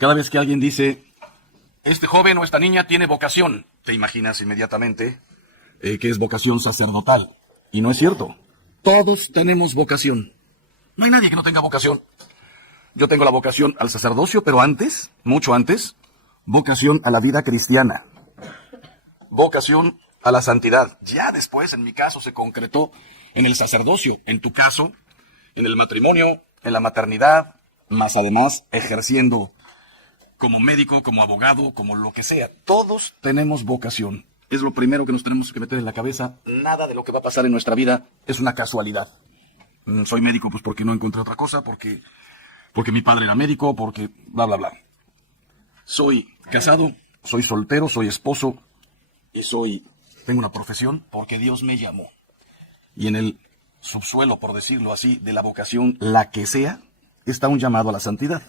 Cada vez que alguien dice, este joven o esta niña tiene vocación, te imaginas inmediatamente que es vocación sacerdotal. Y no es cierto. Todos tenemos vocación. No hay nadie que no tenga vocación. Yo tengo la vocación al sacerdocio, pero antes, mucho antes, vocación a la vida cristiana. Vocación a la santidad. Ya después, en mi caso, se concretó en el sacerdocio. En tu caso, en el matrimonio, en la maternidad, más además ejerciendo como médico, como abogado, como lo que sea. Todos tenemos vocación. Es lo primero que nos tenemos que meter en la cabeza. Nada de lo que va a pasar en nuestra vida es una casualidad. Soy médico pues porque no encontré otra cosa, porque mi padre era médico, porque bla, bla, bla. Soy casado, soy soltero, soy esposo y tengo una profesión porque Dios me llamó. Y en el subsuelo, por decirlo así, de la vocación, la que sea, está un llamado a la santidad.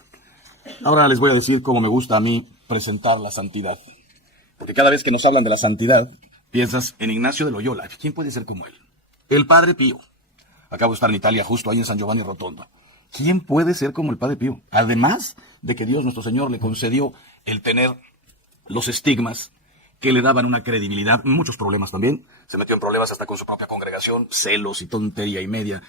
Ahora les voy a decir cómo me gusta a mí presentar la santidad. Porque cada vez que nos hablan de la santidad, piensas en Ignacio de Loyola. ¿Quién puede ser como él? El Padre Pío. Acabo de estar en Italia, justo ahí en San Giovanni Rotondo. ¿Quién puede ser como el Padre Pío? Además de que Dios nuestro Señor le concedió el tener los estigmas que le daban una credibilidad, muchos problemas también. Se metió en problemas hasta con su propia congregación, celos y tontería y media.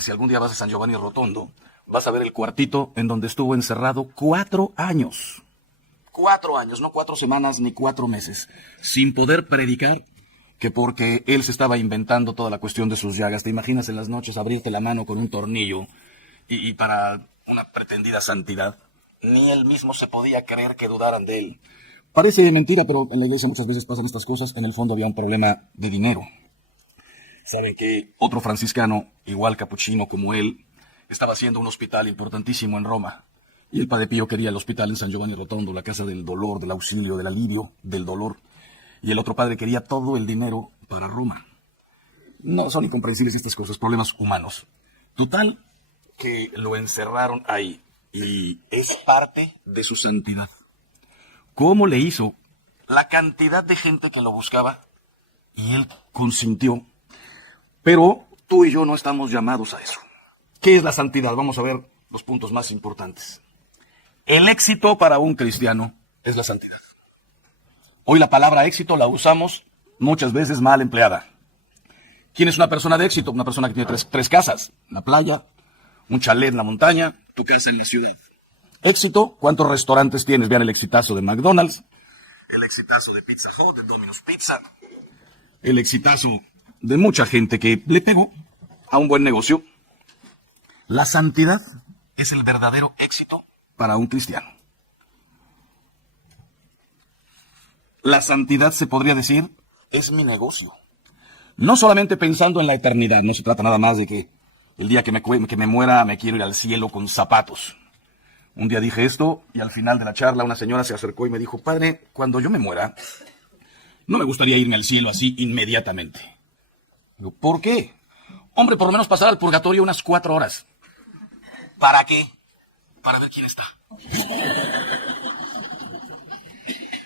Si algún día vas a San Giovanni Rotondo, vas a ver el cuartito en donde estuvo encerrado 4 años. 4 años, no 4 semanas ni 4 meses, sin poder predicar, que porque él se estaba inventando toda la cuestión de sus llagas. ¿Te imaginas en las noches abrirte la mano con un tornillo y para una pretendida santidad? Ni él mismo se podía creer que dudaran de él. Parece mentira, pero en la iglesia muchas veces pasan estas cosas. En el fondo había un problema de dinero. Saben que otro franciscano, igual capuchino como él, estaba haciendo un hospital importantísimo en Roma. Y el Padre Pío quería el hospital en San Giovanni Rotondo, la casa del dolor, del auxilio, del alivio, del dolor. Y el otro padre quería todo el dinero para Roma. No son incomprensibles estas cosas, problemas humanos. Total, que lo encerraron ahí. Y es parte de su santidad. ¿Cómo le hizo? La cantidad de gente que lo buscaba, y él consintió. Pero tú y yo no estamos llamados a eso. ¿Qué es la santidad? Vamos a ver los puntos más importantes. El éxito para un cristiano es la santidad. Hoy la palabra éxito la usamos muchas veces mal empleada. ¿Quién es una persona de éxito? Una persona que tiene tres casas, la playa, un chalet en la montaña, tu casa en la ciudad. Éxito, ¿cuántos restaurantes tienes? Vean el exitazo de McDonald's, el exitazo de Pizza Hut, de Domino's Pizza, el exitazo de mucha gente que le pegó a un buen negocio. La santidad es el verdadero éxito para un cristiano. La santidad, se podría decir, es mi negocio. No solamente pensando en la eternidad, no se trata nada más de que el día que me muera me quiero ir al cielo con zapatos. Un día dije esto y al final de la charla una señora se acercó y me dijo, padre, cuando yo me muera, no me gustaría irme al cielo así inmediatamente. Digo, ¿por qué? Hombre, por lo menos pasar al purgatorio unas 4 horas. ¿Para qué? Para ver quién está.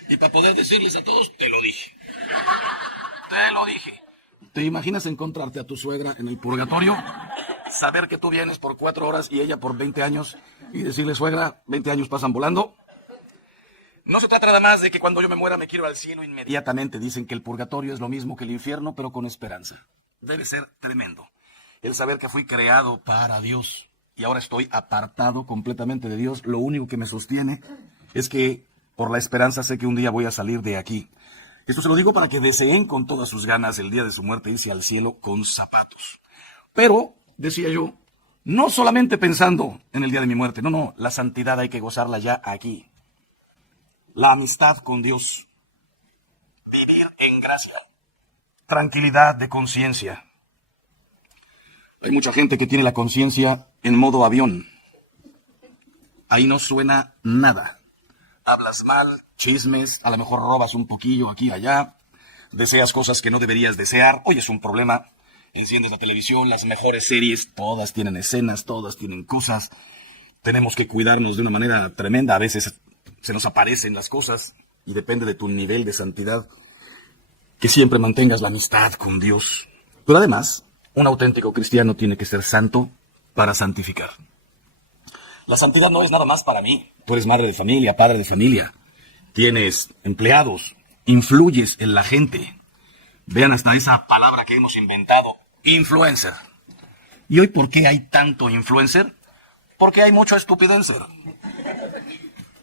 Y para poder decirles a todos, te lo dije. Te lo dije. ¿Te imaginas encontrarte a tu suegra en el purgatorio? Saber que tú vienes por 4 horas y ella por 20 años y decirle, suegra, 20 años pasan volando. No se trata nada más de que cuando yo me muera me quiero al cielo inmediatamente. Dicen que el purgatorio es lo mismo que el infierno, pero con esperanza. Debe ser tremendo. El saber que fui creado para Dios y ahora estoy apartado completamente de Dios. Lo único que me sostiene es que por la esperanza sé que un día voy a salir de aquí. Esto se lo digo para que deseen con todas sus ganas el día de su muerte irse al cielo con zapatos. Pero, decía yo, no solamente pensando en el día de mi muerte, no, la santidad hay que gozarla ya aquí. La amistad con Dios, vivir en gracia, tranquilidad de conciencia. Hay mucha gente que tiene la conciencia en modo avión. Ahí no suena nada. Hablas mal, chismes, a lo mejor robas un poquillo aquí y allá, deseas cosas que no deberías desear. Hoy es un problema. Enciendes la televisión, las mejores series, todas tienen escenas, todas tienen cosas. Tenemos que cuidarnos de una manera tremenda. A veces se nos aparecen las cosas y depende de tu nivel de santidad que siempre mantengas la amistad con Dios. Pero además, un auténtico cristiano tiene que ser santo para santificar. La santidad no es nada más para mí. Tú eres madre de familia, padre de familia. Tienes empleados, influyes en la gente. Vean hasta esa palabra que hemos inventado, influencer. ¿Y hoy por qué hay tanto influencer? Porque hay mucho estupidencer.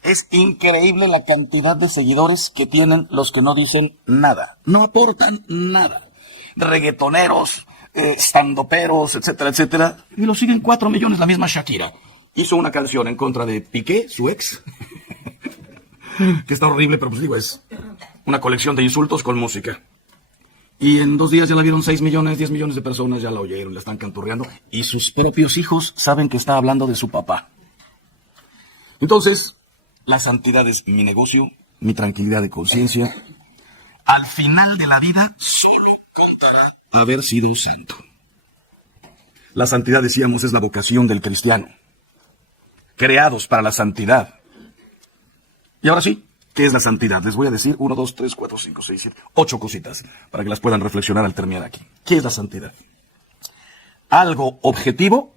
Es increíble la cantidad de seguidores que tienen los que no dicen nada. No aportan nada. Reggaetoneros, standuperos, etcétera, etcétera. Y lo siguen 4 millones, la misma Shakira. Hizo una canción en contra de Piqué, su ex. Que está horrible, pero pues digo, es una colección de insultos con música. Y en 2 días ya la vieron 6 millones, 10 millones de personas, ya la oyeron, la están canturreando. Y sus propios hijos saben que está hablando de su papá. Entonces, la santidad es mi negocio, mi tranquilidad de conciencia. Al final de la vida, solo contará haber sido santo. La santidad, decíamos, es la vocación del cristiano. Creados para la santidad. Y ahora sí, ¿qué es la santidad? Les voy a decir 1, 2, 3, 4, 5, 6, 7, 8 cositas para que las puedan reflexionar al terminar aquí. ¿Qué es la santidad? Algo objetivo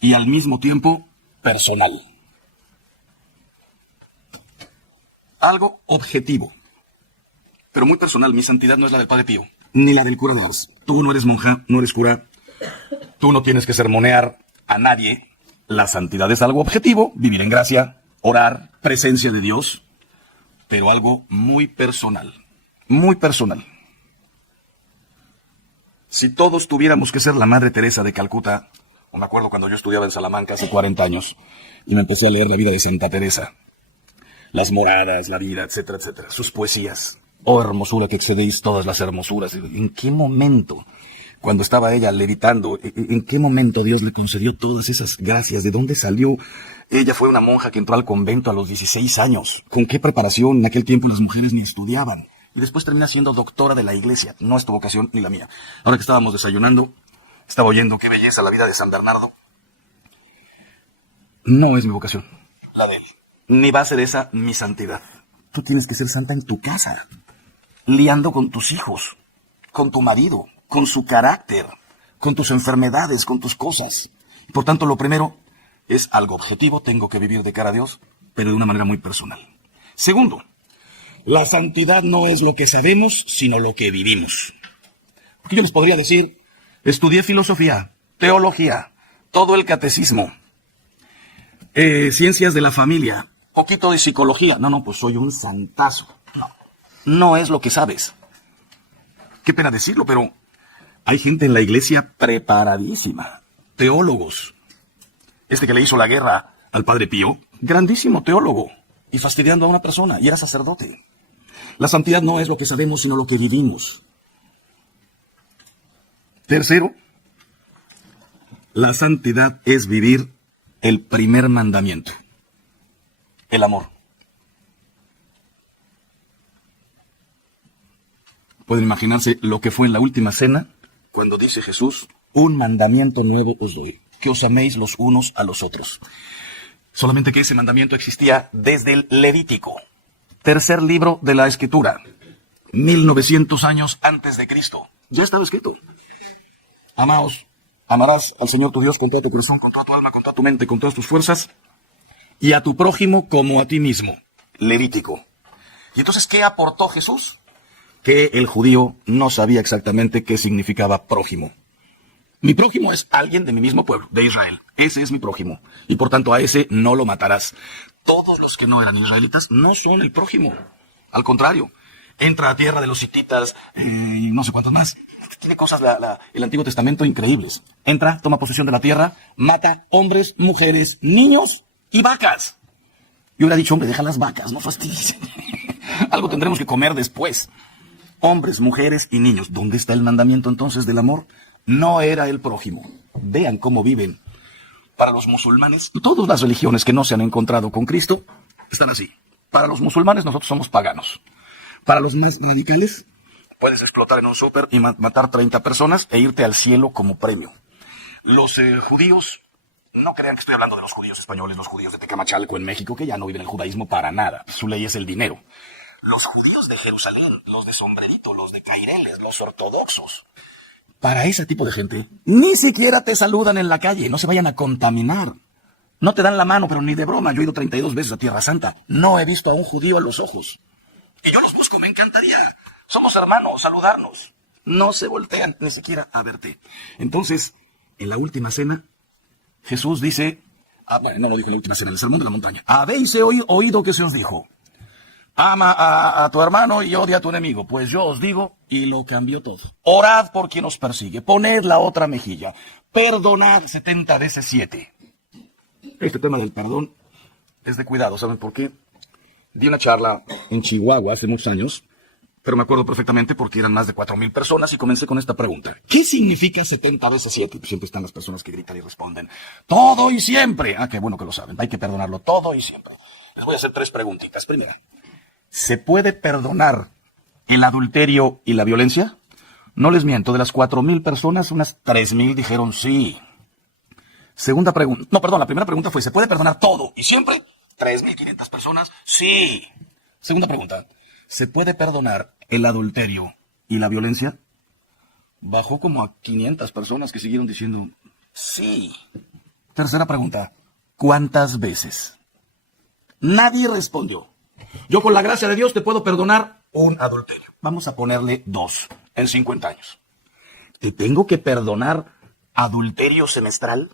y al mismo tiempo personal. Algo objetivo, pero muy personal. Mi santidad no es la del Padre Pío, ni la del cura de Ars. Tú no eres monja, no eres cura. Tú no tienes que sermonear a nadie. La santidad es algo objetivo, vivir en gracia, orar, presencia de Dios, pero algo muy personal, muy personal. Si todos tuviéramos que ser la Madre Teresa de Calcuta, o me acuerdo cuando yo estudiaba en Salamanca hace 40 años, y me empecé a leer la vida de Santa Teresa, las moradas, la vida, etcétera, etcétera, sus poesías. Oh hermosura que excedéis todas las hermosuras. ¿En qué momento, cuando estaba ella levitando, en qué momento Dios le concedió todas esas gracias? ¿De dónde salió? Ella fue una monja que entró al convento a los 16 años. ¿Con qué preparación? En aquel tiempo las mujeres ni estudiaban. Y después termina siendo doctora de la iglesia. No es tu vocación ni la mía. Ahora que estábamos desayunando, estaba oyendo qué belleza la vida de San Bernardo. No es mi vocación, la de él. Ni va a ser esa mi santidad. Tú tienes que ser santa en tu casa, liando con tus hijos, con tu marido, con su carácter, con tus enfermedades, con tus cosas. Por tanto, lo primero es algo objetivo, tengo que vivir de cara a Dios, pero de una manera muy personal. Segundo, la santidad no es lo que sabemos, sino lo que vivimos. Porque yo les podría decir, estudié filosofía, teología, todo el catecismo, ciencias de la familia, poquito de psicología. No, pues soy un santazo. No es lo que sabes. Qué pena decirlo, pero hay gente en la iglesia preparadísima, teólogos. Este que le hizo la guerra al Padre Pío, grandísimo teólogo, y fastidiando a una persona, y era sacerdote. La santidad no es lo que sabemos, sino lo que vivimos. Tercero, la santidad es vivir el primer mandamiento, el amor. Pueden imaginarse lo que fue en la última cena, cuando dice Jesús, un mandamiento nuevo os doy, que os améis los unos a los otros. Solamente que ese mandamiento existía desde el Levítico, tercer libro de la Escritura, 1900 años antes de Cristo. Ya estaba escrito. Amaos, amarás al Señor tu Dios con todo tu corazón, con toda tu alma, con toda tu mente, con todas tus fuerzas, y a tu prójimo como a ti mismo. Levítico. ¿Y entonces qué aportó Jesús? Que el judío no sabía exactamente qué significaba prójimo. Mi prójimo es alguien de mi mismo pueblo, de Israel. Ese es mi prójimo. Y por tanto a ese no lo matarás. Todos los que no eran israelitas no son el prójimo. Al contrario, entra a tierra de los hititas y no sé cuántos más. Tiene cosas el Antiguo Testamento increíbles. Entra, toma posesión de la tierra, mata hombres, mujeres, niños y vacas. Yo hubiera dicho, hombre, deja las vacas, no fastidies. Algo tendremos que comer después. Hombres, mujeres y niños. ¿Dónde está el mandamiento entonces del amor? No era el prójimo. Vean cómo viven. Para los musulmanes, todas las religiones que no se han encontrado con Cristo están así. Para los musulmanes nosotros somos paganos. Para los más radicales, puedes explotar en un súper y matar 30 personas e irte al cielo como premio. Los judíos, no crean que estoy hablando de los judíos españoles, los judíos de Tecamachalco en México, que ya no viven el judaísmo para nada. Su ley es el dinero. Los judíos de Jerusalén, los de sombrerito, los de caireles, los ortodoxos. Para ese tipo de gente, ni siquiera te saludan en la calle, no se vayan a contaminar. No te dan la mano, pero ni de broma. Yo he ido 32 veces a Tierra Santa. No he visto a un judío a los ojos. Y yo los busco, me encantaría. Somos hermanos, saludarnos. No se voltean ni siquiera a verte. Entonces, en la última cena, Jesús dice, bueno, no lo dijo en la última cena, en el sermón de la montaña. Habéis oído que se os dijo, ama a tu hermano y odia a tu enemigo. Pues yo os digo, y lo cambió todo. Orad por quien os persigue, poned la otra mejilla, perdonad 70 veces 7. Este tema del perdón es de cuidado, ¿saben por qué? Di una charla en Chihuahua hace muchos años, pero me acuerdo perfectamente porque eran más de 4,000 personas y comencé con esta pregunta. ¿Qué significa 70 veces 7? Pues siempre están las personas que gritan y responden, todo y siempre. Qué bueno que lo saben, hay que perdonarlo todo y siempre. Les voy a hacer 3 preguntitas. Primera, ¿se puede perdonar el adulterio y la violencia? No les miento, de las 4,000 personas, unas 3,000 dijeron sí. Segunda pregunta, la primera pregunta fue, ¿se puede perdonar todo y siempre? 3,500 personas, sí. Segunda pregunta, ¿se puede perdonar el adulterio y la violencia? Bajó como a 500 personas que siguieron diciendo sí. Tercera pregunta, ¿cuántas veces? Nadie respondió. Yo con la gracia de Dios te puedo perdonar un adulterio. Vamos a ponerle 2 en 50 años. ¿Te tengo que perdonar adulterio semestral?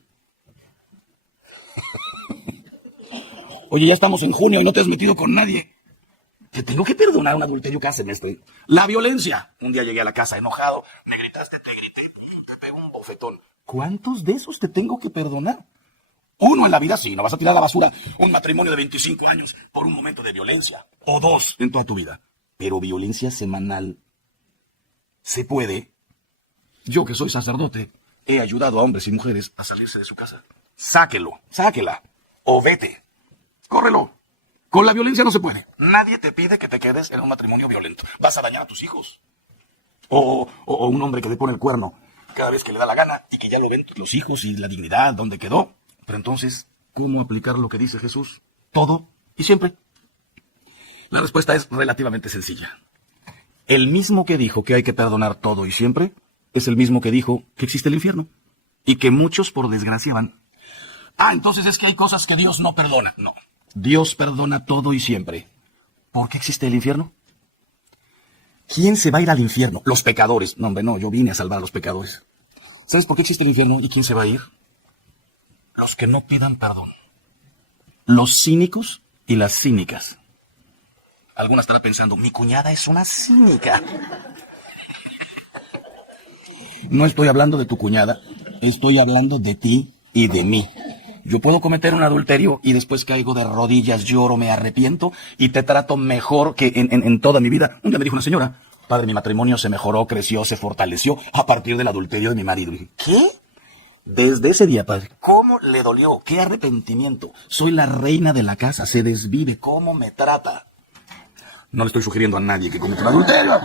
Oye, ya estamos en junio y no te has metido con nadie. Te tengo que perdonar un adulterio cada semestre. La violencia. Un día llegué a la casa enojado, me gritaste, te grité, te pego un bofetón. ¿Cuántos de esos te tengo que perdonar? 1 en la vida, sí, no vas a tirar a la basura un matrimonio de 25 años por un momento de violencia. O 2 en toda tu vida. Pero violencia semanal. ¿Se puede? Yo que soy sacerdote, he ayudado a hombres y mujeres a salirse de su casa. Sáquelo, sáquela. O vete. Córrelo. Con la violencia no se puede. Nadie te pide que te quedes en un matrimonio violento. Vas a dañar a tus hijos. O un hombre que le pone el cuerno cada vez que le da la gana y que ya lo ven los hijos y la dignidad, ¿dónde quedó? Pero entonces, ¿cómo aplicar lo que dice Jesús? Todo y siempre. La respuesta es relativamente sencilla. El mismo que dijo que hay que perdonar todo y siempre, es el mismo que dijo que existe el infierno. Y que muchos, por desgracia, van... entonces es que hay cosas que Dios no perdona. No, Dios perdona todo y siempre. ¿Por qué existe el infierno? ¿Quién se va a ir al infierno? Los pecadores. No, hombre, no, yo vine a salvar a los pecadores. ¿Sabes por qué existe el infierno y quién se va a ir? Los que no pidan perdón. Los cínicos y las cínicas. Alguna estará pensando, mi cuñada es una cínica. No estoy hablando de tu cuñada, estoy hablando de ti y de mí. Yo puedo cometer un adulterio y después caigo de rodillas, lloro, me arrepiento y te trato mejor que en toda mi vida. Un día me dijo una señora, padre, mi matrimonio se mejoró, creció, se fortaleció a partir del adulterio de mi marido. Y dije, ¿qué? Desde ese día, padre, ¿cómo le dolió? ¿Qué arrepentimiento? Soy la reina de la casa, se desvive, ¿cómo me trata? No le estoy sugiriendo a nadie que cometa un adulterio.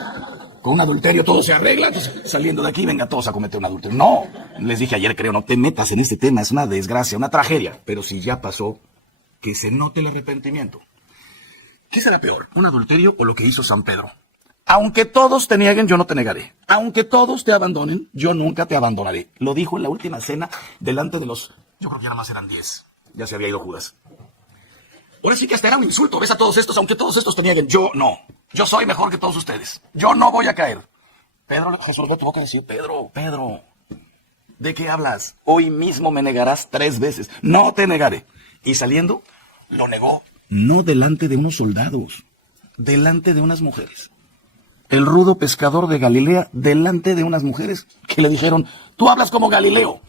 Con un adulterio todo se arregla, entonces saliendo de aquí venga todos a cometer un adulterio. No, les dije ayer, creo, no te metas en este tema, es una desgracia, una tragedia. Pero si ya pasó, que se note el arrepentimiento. ¿Qué será peor, un adulterio o lo que hizo San Pedro? Aunque todos te nieguen, yo no te negaré. Aunque todos te abandonen, yo nunca te abandonaré. Lo dijo en la última cena delante de los... Yo creo que ya nada más eran 10. Ya se había ido Judas. Ahora sí que hasta era un insulto. Ves a todos estos, aunque todos estos te nieguen. Yo no. Yo soy mejor que todos ustedes. Yo no voy a caer. Pedro, Jesús le tuvo que decir, Pedro, ¿de qué hablas? Hoy mismo me negarás 3 veces. No te negaré. Y saliendo, lo negó. No delante de unos soldados, delante de unas mujeres. El rudo pescador de Galilea, delante de unas mujeres que le dijeron, tú hablas como Galileo.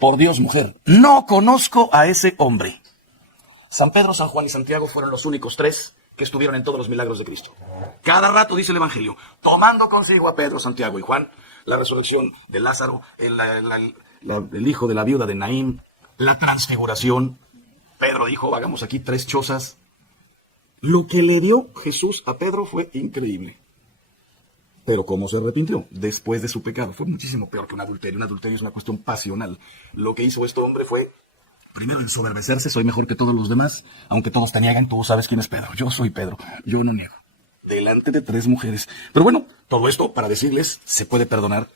Por Dios, mujer, no conozco a ese hombre. San Pedro, San Juan y Santiago fueron los únicos 3 que estuvieron en todos los milagros de Cristo. Cada rato dice el Evangelio, tomando consigo a Pedro, Santiago y Juan, la resurrección de Lázaro, el hijo de la viuda de Naín, la transfiguración. Pedro dijo, hagamos aquí 3 chozas. Lo que le dio Jesús a Pedro fue increíble. Pero ¿cómo se arrepintió? Después de su pecado. Fue muchísimo peor que un adulterio. Un adulterio es una cuestión pasional. Lo que hizo este hombre fue, primero, ensoberbecerse. Soy mejor que todos los demás. Aunque todos te niegan, tú sabes quién es Pedro. Yo soy Pedro. Yo no niego. Delante de 3 mujeres. Pero bueno, todo esto para decirles, se puede perdonar.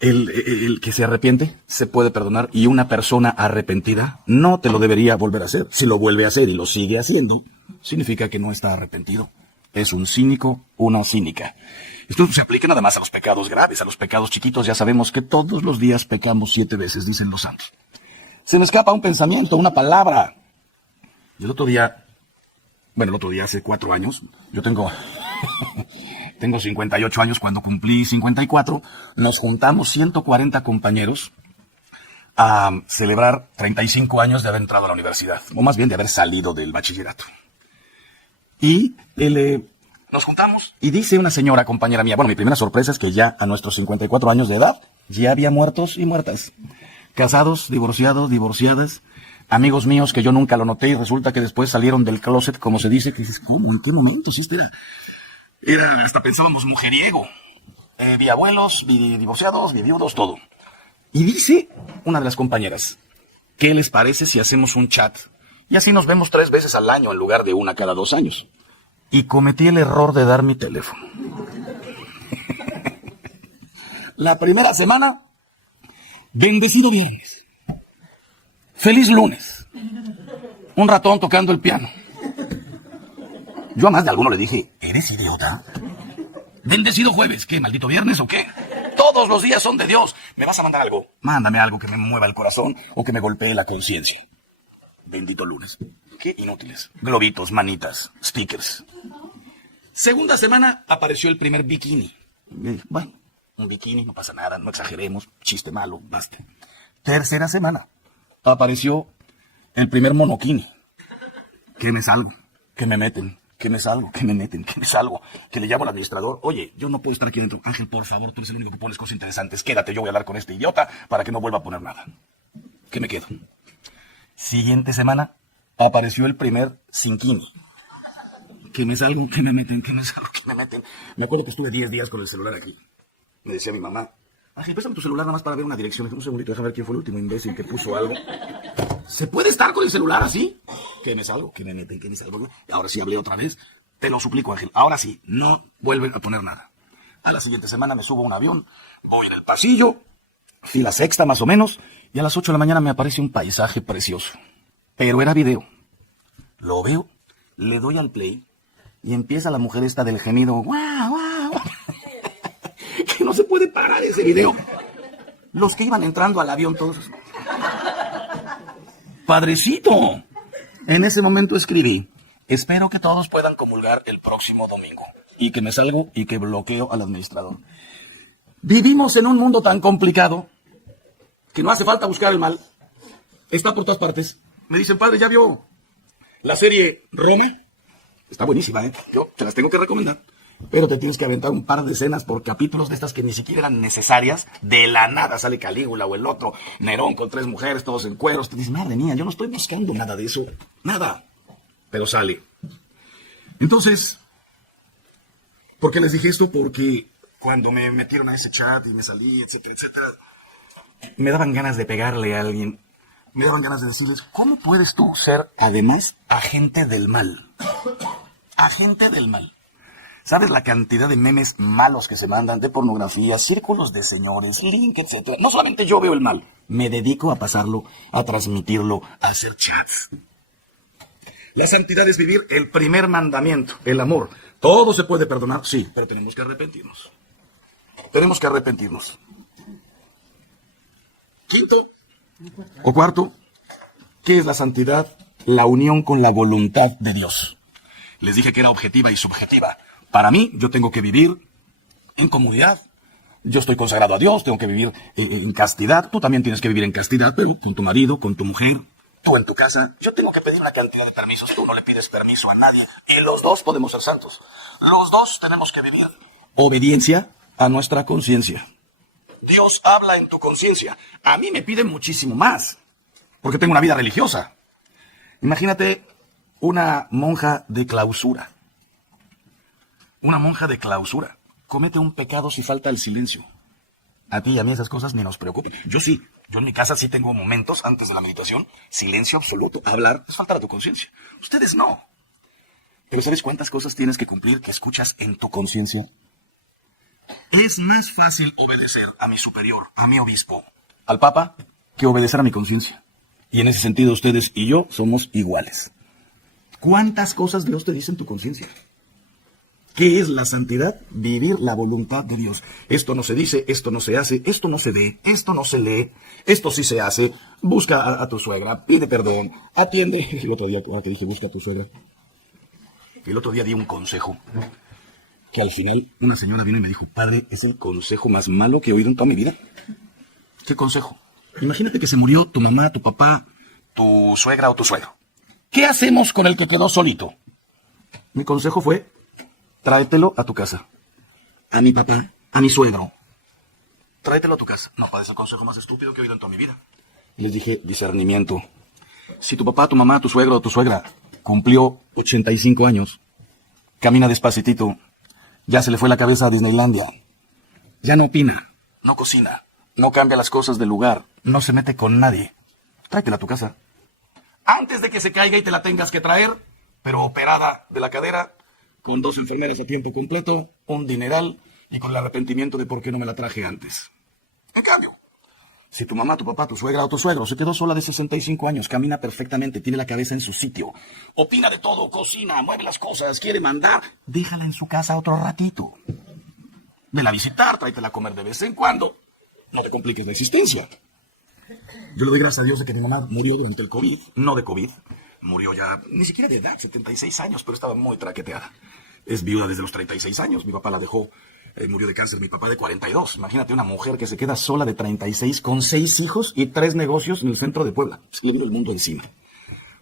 El que se arrepiente se puede perdonar y una persona arrepentida no te lo debería volver a hacer. Si lo vuelve a hacer y lo sigue haciendo, significa que no está arrepentido. Es un cínico, una cínica. Esto se aplica nada más a los pecados graves, a los pecados chiquitos. Ya sabemos que todos los días pecamos 7 veces, dicen los santos. Se me escapa un pensamiento, una palabra. Y el otro día hace 4 años, yo tengo 58 años, cuando cumplí 54, nos juntamos 140 compañeros a celebrar 35 años de haber entrado a la universidad, o más bien de haber salido del bachillerato. Y nos juntamos y dice una señora compañera mía, bueno, mi primera sorpresa es que ya a nuestros 54 años de edad, ya había muertos y muertas. Casados, divorciados, divorciadas, amigos míos que yo nunca lo noté y resulta que después salieron del closet, como se dice, que dices, ¿cómo? ¿En qué momento? Sí, hasta pensábamos mujeriego. Vi abuelos, vi divorciados, vi viudos, todo. Y dice una de las compañeras, ¿qué les parece si hacemos un chat? Y así nos vemos 3 veces al año en lugar de una cada 2 años. Y cometí el error de dar mi teléfono. La primera semana, bendecido viernes. Feliz lunes. Un ratón tocando el piano. Yo a más de alguno le dije, ¿eres idiota? Bendecido jueves. ¿Qué, maldito viernes o qué? Todos los días son de Dios. ¿Me vas a mandar algo? Mándame algo que me mueva el corazón o que me golpee la conciencia. Bendito lunes. Qué inútiles. Globitos, manitas, stickers. Segunda semana apareció el primer bikini. Bueno, un bikini, no pasa nada, no exageremos, chiste malo, basta. Tercera semana apareció el primer monokini. ¿Qué me salgo? ¿Qué me meten? ¿Qué me salgo? ¿Qué me meten? ¿Qué me salgo? Que le llamo al administrador. Oye, yo no puedo estar aquí dentro. Ángel, por favor, tú eres el único que pones cosas interesantes. Quédate, yo voy a hablar con este idiota para que no vuelva a poner nada. ¿Qué me quedo? Siguiente semana apareció el primer sinkini. ¿Qué me salgo? ¿Qué me meten? ¿Qué me salgo? ¿Qué me meten? Me acuerdo que estuve 10 días con el celular aquí. Me decía mi mamá, Ángel, préstame tu celular nada más para ver una dirección. Un segundito, déjame ver quién fue el último imbécil que puso algo. ¿Se puede estar con el celular así? ¿Qué me salgo? ¿Qué me meten? ¿Qué me salgo? Y ahora sí hablé otra vez. Te lo suplico, Ángel. Ahora sí, no vuelven a poner nada. A la siguiente semana me subo a un avión, voy en el pasillo, fila sexta más o menos, y a las 8 de la mañana me aparece un paisaje precioso. Pero era video. Lo veo, le doy al play, y empieza la mujer esta del gemido, ¡guau, guau! Que no se puede parar ese video. Los que iban entrando al avión todos... ¡Padrecito! En ese momento escribí, espero que todos puedan comulgar el próximo domingo. Y que me salgo y que bloqueo al administrador. Vivimos en un mundo tan complicado que no hace falta buscar el mal. Está por todas partes. Me dicen, padre, ¿ya vio la serie Roma? Está buenísima, ¿eh? Yo te las tengo que recomendar. Pero te tienes que aventar un par de escenas por capítulos de estas que ni siquiera eran necesarias. De la nada sale Calígula o el otro Nerón con 3 mujeres, todos en cueros. Te dices, madre mía, yo no estoy buscando nada de eso. Nada. Pero sale. Entonces, ¿por qué les dije esto? Porque cuando me metieron a ese chat y me salí, etcétera, etcétera, me daban ganas de pegarle a alguien. Me daban ganas de decirles, ¿cómo puedes tú ser, además, agente del mal? Agente del mal. ¿Sabes la cantidad de memes malos que se mandan de pornografía, círculos de señores, link, etcétera? No solamente yo veo el mal, me dedico a pasarlo, a transmitirlo, a hacer chats. La santidad es vivir el primer mandamiento, el amor. Todo se puede perdonar, sí, pero tenemos que arrepentirnos. Tenemos que arrepentirnos. Quinto o cuarto, ¿qué es la santidad? La unión con la voluntad de Dios. Les dije que era objetiva y subjetiva. Para mí, yo tengo que vivir en comunidad. Yo estoy consagrado a Dios, tengo que vivir en castidad. Tú también tienes que vivir en castidad, pero con tu marido, con tu mujer, tú en tu casa. Yo tengo que pedir una cantidad de permisos. Tú no le pides permiso a nadie. Y los dos podemos ser santos. Los dos tenemos que vivir obediencia a nuestra conciencia. Dios habla en tu conciencia. A mí me piden muchísimo más, porque tengo una vida religiosa. Imagínate una monja de clausura. Una monja de clausura comete un pecado si falta el silencio. A ti y a mí esas cosas ni nos preocupan. Yo sí, yo en mi casa sí tengo momentos antes de la meditación, silencio absoluto. Hablar es faltar a tu conciencia. Ustedes no. Pero ¿sabes cuántas cosas tienes que cumplir que escuchas en tu conciencia? Es más fácil obedecer a mi superior, a mi obispo, al Papa, que obedecer a mi conciencia. Y en ese sentido ustedes y yo somos iguales. ¿Cuántas cosas Dios te dice en tu conciencia? ¿Qué es la santidad? Vivir la voluntad de Dios. Esto no se dice, esto no se hace, esto no se ve, esto no se lee, esto sí se hace. Busca a tu suegra, pide perdón, atiende. El otro día que dije busca a tu suegra. El otro día di un consejo que al final una señora vino y me dijo, padre, es el consejo más malo que he oído en toda mi vida. ¿Qué consejo? Imagínate que se murió tu mamá, tu papá, tu suegra o tu suegro. ¿Qué hacemos con el que quedó solito? Mi consejo fue, tráetelo a tu casa. A mi papá, a mi suegro. Tráetelo a tu casa. No, padre, es el consejo más estúpido que he oído en toda mi vida. Y les dije, discernimiento. Si tu papá, tu mamá, tu suegro o tu suegra cumplió 85 años, camina despacitito, ya se le fue la cabeza a Disneylandia, ya no opina, no cocina, no cambia las cosas del lugar, no se mete con nadie, tráetela a tu casa. Antes de que se caiga y te la tengas que traer, pero operada de la cadera, con 2 enfermeras a tiempo completo, un dineral y con el arrepentimiento de por qué no me la traje antes. En cambio, si tu mamá, tu papá, tu suegra o tu suegro se quedó sola de 65 años, camina perfectamente, tiene la cabeza en su sitio, opina de todo, cocina, mueve las cosas, quiere mandar, déjala en su casa otro ratito. Vela a visitar, tráetela a comer de vez en cuando. No te compliques la existencia. Yo le doy gracias a Dios de que mi mamá murió durante el COVID, no de COVID. Murió ya, ni siquiera de edad, 76 años, pero estaba muy traqueteada. Es viuda desde los 36 años, mi papá la dejó. Murió de cáncer mi papá de 42. Imagínate una mujer que se queda sola de 36 con 6 hijos y 3 negocios en el centro de Puebla. Se le vino el mundo encima.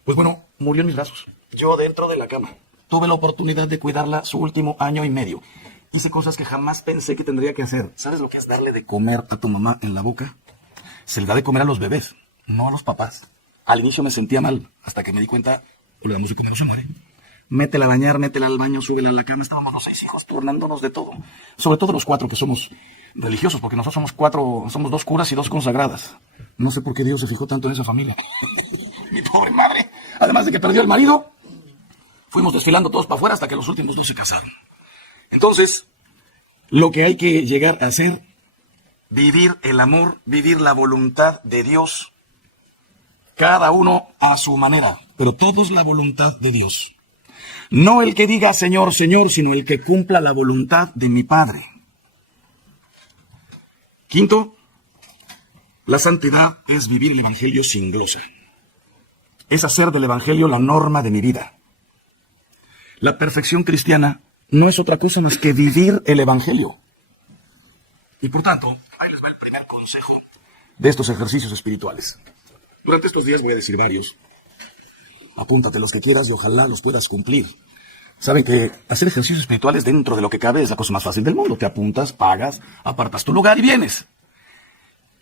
Pues bueno, murió en mis brazos. Yo dentro de la cama. Tuve la oportunidad de cuidarla su último año y medio. Hice cosas que jamás pensé que tendría que hacer. ¿Sabes lo que es darle de comer a tu mamá en la boca? Se le da de comer a los bebés, no a los papás. Al inicio me sentía mal, hasta que me di cuenta, le damos de comer, no se muere. Métela a bañar, métela al baño, súbela a la cama. Estábamos los 6 hijos, turnándonos de todo. Sobre todo los 4 que somos religiosos, porque nosotros somos 2 curas y 2 consagradas. No sé por qué Dios se fijó tanto en esa familia. Mi pobre madre, además de que perdió el marido, fuimos desfilando todos para afuera hasta que los últimos 2 se casaron. Entonces, lo que hay que llegar a hacer, vivir el amor, vivir la voluntad de Dios, cada uno a su manera, pero todos la voluntad de Dios. No el que diga Señor, Señor, sino el que cumpla la voluntad de mi Padre. Quinto, la santidad es vivir el Evangelio sin glosa. Es hacer del Evangelio la norma de mi vida. La perfección cristiana no es otra cosa más que vivir el Evangelio. Y por tanto, ahí les va el primer consejo de estos ejercicios espirituales. Durante estos días voy a decir varios. Apúntate los que quieras y ojalá los puedas cumplir. Saben que hacer ejercicios espirituales dentro de lo que cabe es la cosa más fácil del mundo. Te apuntas, pagas, apartas tu lugar y vienes.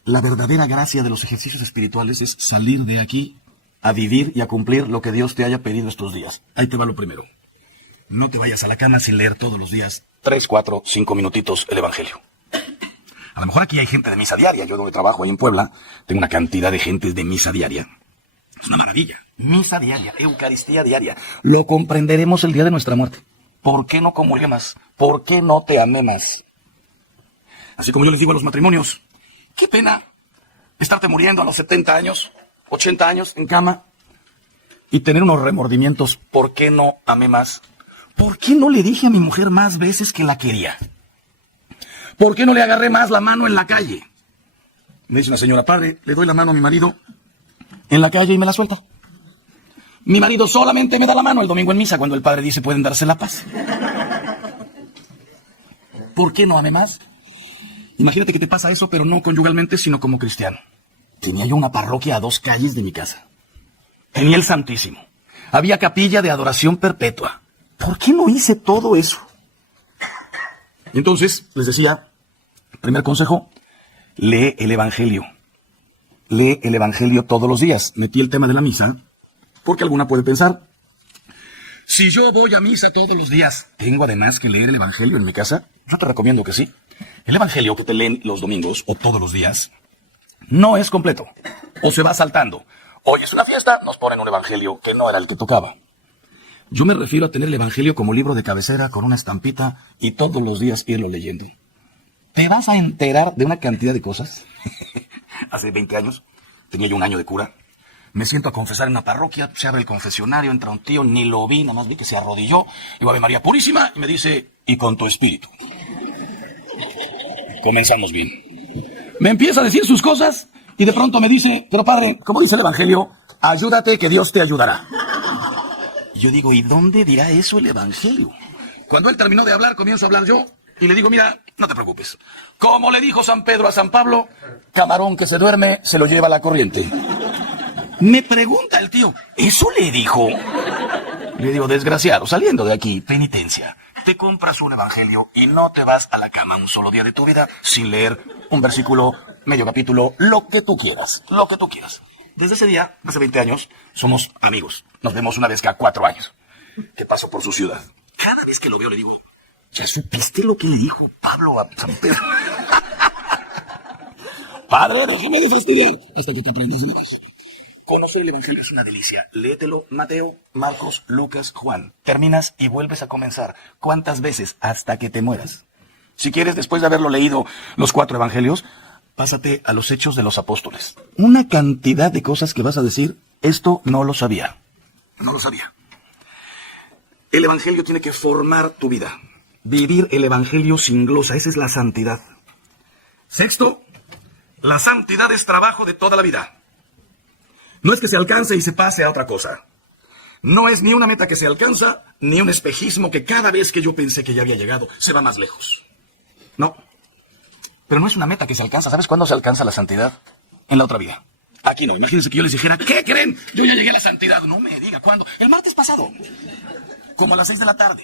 La verdadera gracia de los ejercicios espirituales es salir de aquí a vivir y a cumplir lo que Dios te haya pedido estos días. Ahí te va lo primero. No te vayas a la cama sin leer todos los días 3, 4, 5 minutitos el Evangelio. A lo mejor aquí hay gente de misa diaria. Yo donde trabajo ahí en Puebla, tengo una cantidad de gente de misa diaria. Es una maravilla. Misa diaria, Eucaristía diaria. Lo comprenderemos el día de nuestra muerte. ¿Por qué no comulgué más? ¿Por qué no te amé más? Así como yo les digo a los matrimonios, qué pena estarte muriendo a los 70 años, 80 años en cama y tener unos remordimientos. ¿Por qué no amé más? ¿Por qué no le dije a mi mujer más veces que la quería? ¿Por qué no le agarré más la mano en la calle? Me dice una señora, padre, le doy la mano a mi marido en la calle y me la suelta. Mi marido solamente me da la mano el domingo en misa cuando el padre dice pueden darse la paz. ¿Por qué no amé más? Imagínate que te pasa eso, pero no conyugalmente, sino como cristiano. Tenía yo una parroquia a 2 calles de mi casa. Tenía el Santísimo. Había capilla de adoración perpetua. ¿Por qué no hice todo eso? Entonces, les decía, primer consejo, lee el Evangelio. Lee el Evangelio todos los días. Metí el tema de la misa, porque alguna puede pensar, si yo voy a misa todos los días, ¿tengo además que leer el Evangelio en mi casa? Yo te recomiendo que sí. El Evangelio que te leen los domingos o todos los días no es completo, o se va saltando. Hoy es una fiesta, nos ponen un Evangelio que no era el que tocaba. Yo me refiero a tener el Evangelio como libro de cabecera con una estampita y todos los días irlo leyendo. te vas a enterar de una cantidad de cosas. Hace 20 años, tenía yo un año de cura. Me siento a confesar en una parroquia, se abre el confesionario, entra un tío, ni lo vi, nada más vi que se arrodilló. Digo, Ave María Purísima, y me dice, y con tu espíritu. Comenzamos bien. Me empieza a decir sus cosas, y de pronto me dice, pero padre, como dice el Evangelio, ayúdate que Dios te ayudará. Y yo digo, ¿y dónde dirá eso el Evangelio? Cuando él terminó de hablar, comienzo a hablar yo, y le digo, mira, no te preocupes. Como le dijo San Pedro a San Pablo, camarón que se duerme, se lo lleva la corriente. Me pregunta el tío, ¿eso le dijo? Le digo, desgraciado, saliendo de aquí, penitencia. Te compras un evangelio y no te vas a la cama un solo día de tu vida sin leer un versículo, medio capítulo, lo que tú quieras, lo que tú quieras. Desde ese día, hace 20 años, somos amigos. Nos vemos una vez cada 4 años. ¿Qué pasó por su ciudad? Cada vez que lo veo le digo, ¿ya supiste lo que le dijo Pablo a San Pedro? Padre, déjeme de fastidiar hasta que te aprendas de más. Conocer el Evangelio es una delicia. Léetelo, Mateo, Marcos, Lucas, Juan. Terminas y vuelves a comenzar. ¿Cuántas veces? Hasta que te mueras. Si quieres, después de haberlo leído los 4 Evangelios, pásate a los Hechos de los Apóstoles. Una cantidad de cosas que vas a decir, esto no lo sabía. No lo sabía. El Evangelio tiene que formar tu vida. Vivir el Evangelio sin glosa, esa es la santidad. Sexto, la santidad es trabajo de toda la vida. No es que se alcance y se pase a otra cosa. No es ni una meta que se alcanza, ni un espejismo que cada vez que yo pensé que ya había llegado, se va más lejos. No. Pero no es una meta que se alcanza. ¿Sabes cuándo se alcanza la santidad? En la otra vida. Aquí no. Imagínense que yo les dijera, ¿qué creen? Yo ya llegué a la santidad. No me diga cuándo. El martes pasado. Como a las 6 de la tarde.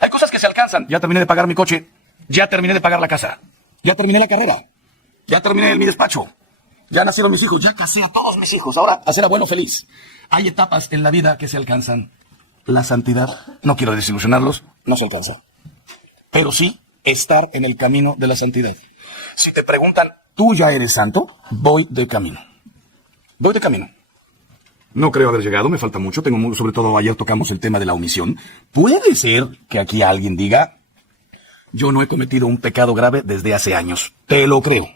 Hay cosas que se alcanzan. Ya terminé de pagar mi coche. Ya terminé de pagar la casa. Ya terminé la carrera. Ya terminé mi despacho. Ya nacieron mis hijos, ya casé a todos mis hijos. Ahora, a ser abuelo feliz. Hay etapas en la vida que se alcanzan. La santidad, no quiero desilusionarlos, no se alcanza. Pero sí, estar en el camino de la santidad. Si te preguntan, ¿tú ya eres santo? Voy de camino. Voy de camino. No creo haber llegado, me falta mucho. Sobre todo ayer tocamos el tema de la omisión. Puede ser que aquí alguien diga, yo no he cometido un pecado grave desde hace años. Te lo creo.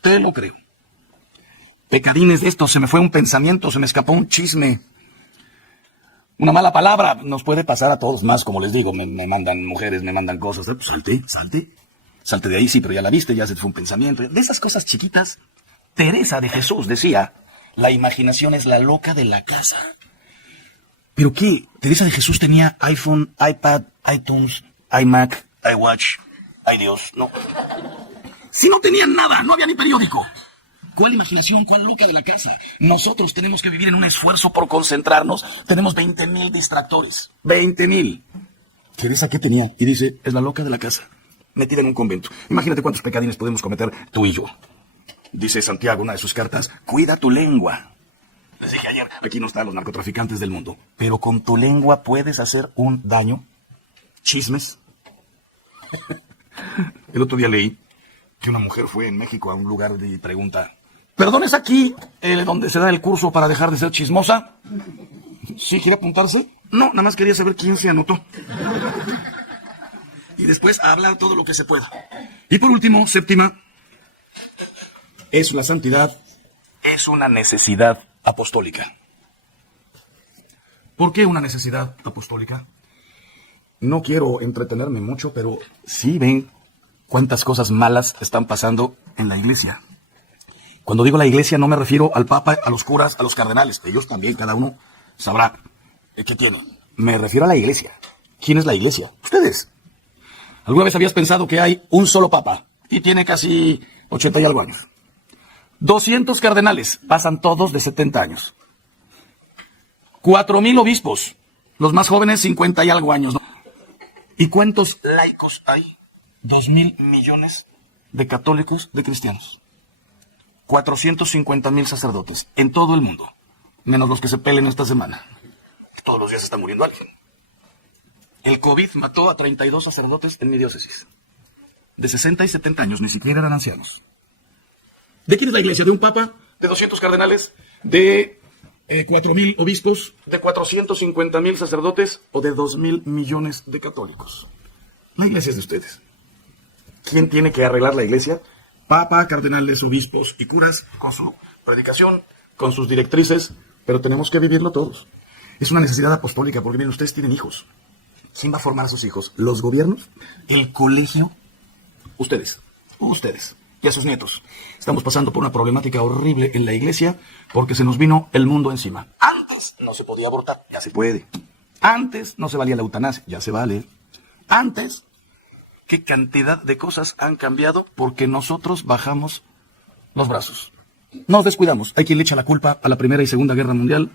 Te lo creo. Pecadines de esto, se me fue un pensamiento, se me escapó un chisme. Una mala palabra, nos puede pasar a todos más, como les digo, me mandan mujeres, me mandan cosas. Pues salte de ahí, sí, pero ya la viste, ya se te fue un pensamiento. De esas cosas chiquitas, Teresa de Jesús decía, la imaginación es la loca de la casa. ¿Pero qué? Teresa de Jesús tenía iPhone, iPad, iTunes, iMac, iWatch, iDios, no. Si no tenían nada, no había ni periódico. ¿Cuál imaginación? ¿Cuál loca de la casa? Nosotros tenemos que vivir en un esfuerzo por concentrarnos. Tenemos 20,000 distractores. 20,000. ¿Teresa qué tenía? Y dice, es la loca de la casa. Metida en un convento. Imagínate cuántos pecadines podemos cometer tú y yo. Dice Santiago, una de sus cartas, cuida tu lengua. Les dije ayer, aquí no están los narcotraficantes del mundo. Pero con tu lengua puedes hacer un daño. Chismes. El otro día leí que una mujer fue en México a un lugar y pregunta, ¿perdón, es aquí donde se da el curso para dejar de ser chismosa? ¿Sí quiere apuntarse? No, nada más quería saber quién se anotó. Y después hablar todo lo que se pueda. Y por último, séptima, es la santidad, es una necesidad apostólica. ¿Por qué una necesidad apostólica? No quiero entretenerme mucho, pero sí ven cuántas cosas malas están pasando en la iglesia. Cuando digo la iglesia no me refiero al papa, a los curas, a los cardenales. Ellos también, cada uno sabrá qué tiene. Me refiero a la iglesia. ¿Quién es la iglesia? Ustedes. ¿Alguna vez habías pensado que hay un solo papa y tiene casi 80 y algo años? 200 cardenales, pasan todos de 70 años. 4,000 obispos, los más jóvenes 50 y algo años. ¿Y cuántos laicos hay? 2,000 millones de católicos, de cristianos. 450,000 sacerdotes en todo el mundo, menos los que se pelen esta semana. Todos los días está muriendo alguien. El COVID mató a 32 sacerdotes en mi diócesis. De 60 y 70 años, ni siquiera eran ancianos. ¿De quién es la iglesia? ¿De un papa? ¿De 200 cardenales? ¿De 4,000 obispos? ¿De 450,000 sacerdotes? ¿O de 2,000 millones de católicos? La iglesia es de ustedes. ¿Quién tiene que arreglar la iglesia? Papa, cardenales, obispos y curas con su predicación, con sus directrices, pero tenemos que vivirlo todos. Es una necesidad apostólica, porque miren, ustedes tienen hijos. ¿Quién va a formar a sus hijos? ¿Los gobiernos? ¿El colegio? Ustedes y a sus nietos. Estamos pasando por una problemática horrible en la iglesia porque se nos vino el mundo encima. Antes no se podía abortar, ya se puede. Antes no se valía la eutanasia, ya se vale. Antes, ¿qué cantidad de cosas han cambiado porque nosotros bajamos los brazos? Nos descuidamos. Hay quien le echa la culpa a la Primera y Segunda Guerra Mundial,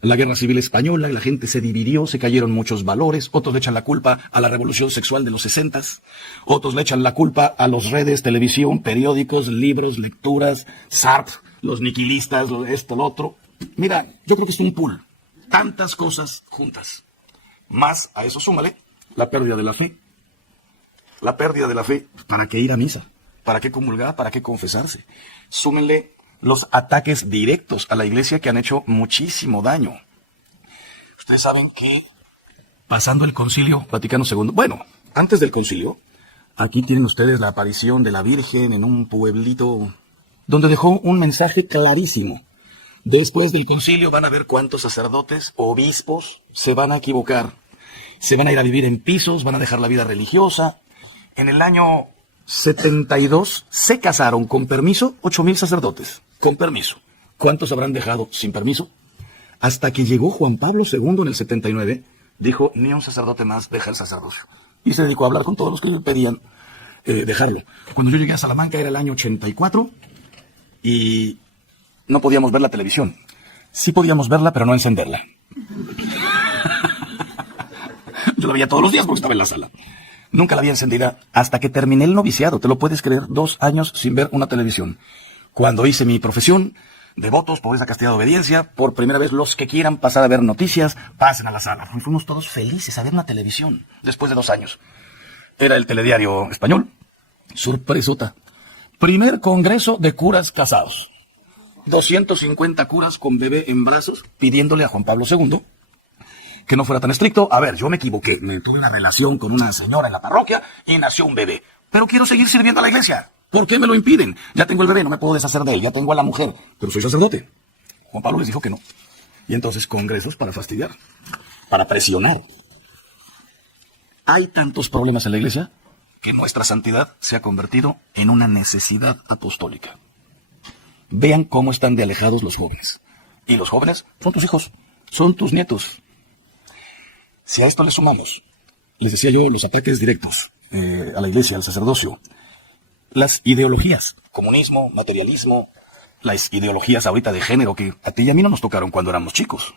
la Guerra Civil Española, y la gente se dividió, se cayeron muchos valores. Otros le echan la culpa a la revolución sexual de los 60s. Otros le echan la culpa a los redes, televisión, periódicos, libros, lecturas, SARP, los niquilistas, esto, lo otro. Mira, yo creo que es un pool. Tantas cosas juntas. Más a eso súmale la pérdida de la fe. La pérdida de la fe. ¿Para qué ir a misa? ¿Para qué comulgar? ¿Para qué confesarse? Súmenle los ataques directos a la iglesia que han hecho muchísimo daño. Ustedes saben que pasando el Concilio Vaticano II, bueno, antes del concilio, aquí tienen ustedes la aparición de la Virgen en un pueblito donde dejó un mensaje clarísimo. Después del concilio van a ver cuántos sacerdotes, obispos, se van a equivocar. Se van a ir a vivir en pisos, van a dejar la vida religiosa. En el año 72 se casaron con permiso 8,000 sacerdotes. Con permiso. ¿Cuántos habrán dejado sin permiso? Hasta que llegó Juan Pablo II en el 79, dijo, ni un sacerdote más deja el sacerdocio. Y se dedicó a hablar con todos los que le pedían dejarlo. Cuando yo llegué a Salamanca era el año 84 y no podíamos ver la televisión. Sí podíamos verla, pero no encenderla. Yo la veía todos los días porque estaba en la sala. Nunca la había encendida hasta que terminé el noviciado. ¿Te lo puedes creer? 2 años sin ver una televisión. Cuando hice mi profesión de votos, pobreza, castidad, obediencia, por primera vez los que quieran pasar a ver noticias, pasen a la sala. Fuimos todos felices a ver una televisión después de 2 años. Era el telediario español. Sorpresota. Primer congreso de curas casados. 250 curas con bebé en brazos pidiéndole a Juan Pablo II que no fuera tan estricto. A ver, yo me equivoqué. Me tuve una relación con una señora en la parroquia y nació un bebé. Pero quiero seguir sirviendo a la iglesia. ¿Por qué me lo impiden? Ya tengo el bebé, no me puedo deshacer de él. Ya tengo a la mujer, pero soy sacerdote. Juan Pablo les dijo que no. Y entonces congresos para fastidiar, para presionar. Hay tantos problemas en la iglesia que nuestra santidad se ha convertido en una necesidad apostólica. Vean cómo están de alejados los jóvenes. Y los jóvenes son tus hijos, son tus nietos. Si a esto le sumamos, les decía yo, los ataques directos a la iglesia, al sacerdocio, las ideologías, comunismo, materialismo, las ideologías ahorita de género que a ti y a mí no nos tocaron cuando éramos chicos.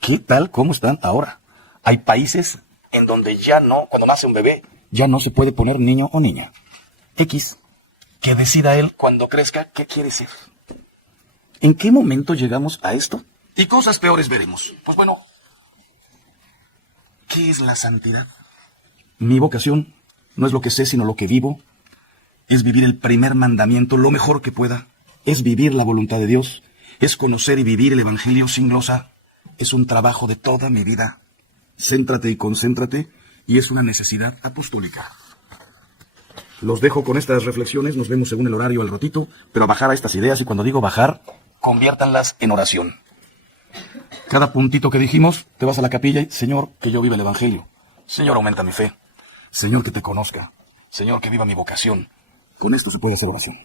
¿Qué tal cómo están ahora? Hay países en donde ya no, cuando nace un bebé, ya no se puede poner niño o niña. X, que decida él cuando crezca qué quiere ser. ¿En qué momento llegamos a esto? Y cosas peores veremos. Pues bueno, ¿qué es la santidad? Mi vocación no es lo que sé, sino lo que vivo. Es vivir el primer mandamiento lo mejor que pueda. Es vivir la voluntad de Dios. Es conocer y vivir el Evangelio sin glosa. Es un trabajo de toda mi vida. Céntrate y concéntrate, y es una necesidad apostólica. Los dejo con estas reflexiones, nos vemos según el horario al ratito, pero a bajar a estas ideas, y cuando digo bajar, conviértanlas en oración. Cada puntito que dijimos, te vas a la capilla y, Señor, que yo viva el Evangelio. Señor, aumenta mi fe. Señor, que te conozca. Señor, que viva mi vocación. Con esto se puede hacer oración.